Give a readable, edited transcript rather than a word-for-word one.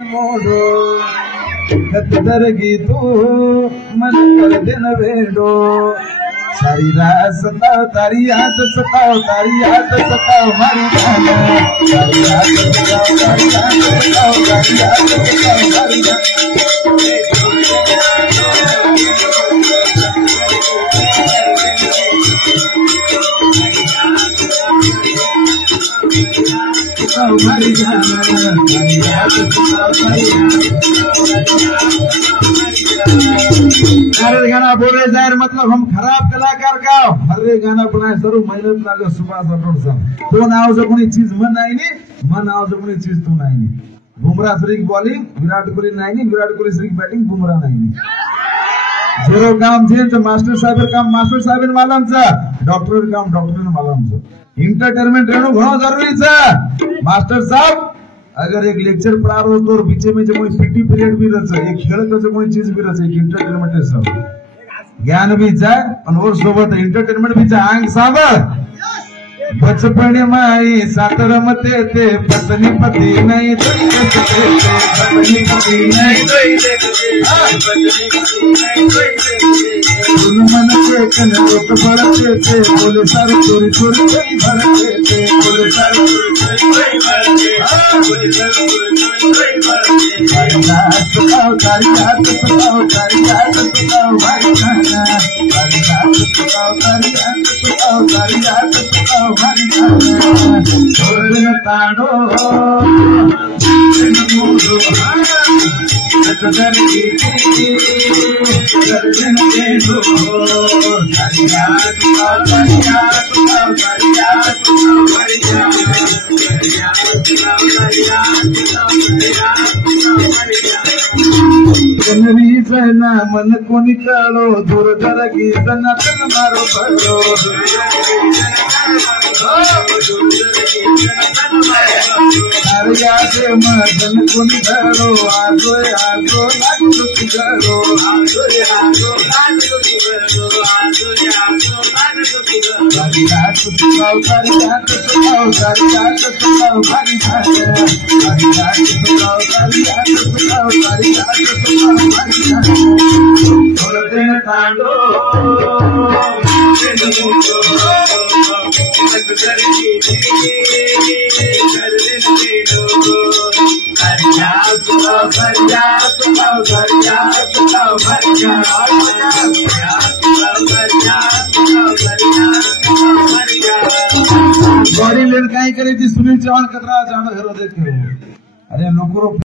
मोडो कतरगी तू मन कर दिन वेडो सारी रात सताओ तारी याद सताओ मारी जाना सारी रात सताओ तारी याद सताओ मारी अरे गाना बोले जाए मतलब हम खराब कलाकार का हरे गाना बनाए सरू मेहनत लागे सुभाष अटोड साहब तो आउँछ कुनै चीज मन आइने मन आउँछ कुनै चीज तुम आइने बुमराह श्रीक बॉलिंग विराट कोहली नाइने विराट कोहली श्रीक बैटिंग बुमराह नाइने जेरो काम छ मास्टर साहेब काम मास्टर साहेब मालम छ डॉक्टर काम डॉक्टर मालम छ इंटरटेनमेंट रहनु घणो जरुरी छ मास्टर साहब अगर एक लेक्चर पढ़ा रहे हो तो बीच में जो कोई पीटी पीरियड भी रहता है एक खेल का जो कोई चीज भी रहता है इंटरटेनमेंट है सब ज्ञान भी जाए और सोबत इंटरटेनमेंट भी जाए आंग साहब बचपन माई साथ रमते थे पत्नी पति नहीं पत्नी पति नहीं मन के कन लोग भरते थे बोले सारे चोरी चोरी भरते थे बोले सारे तारी याद सताओ भाई खाना तारी याद सताओ भाई खाना छोड़ ताड़ो सहना मन को निकालो दूर जरगी सनातन मारो भरो याद मदन को निकालो आगो लागो करो बॉडी लेन कहीं करे सुनील चौहान कतरा जाना घर देख अरे लोगों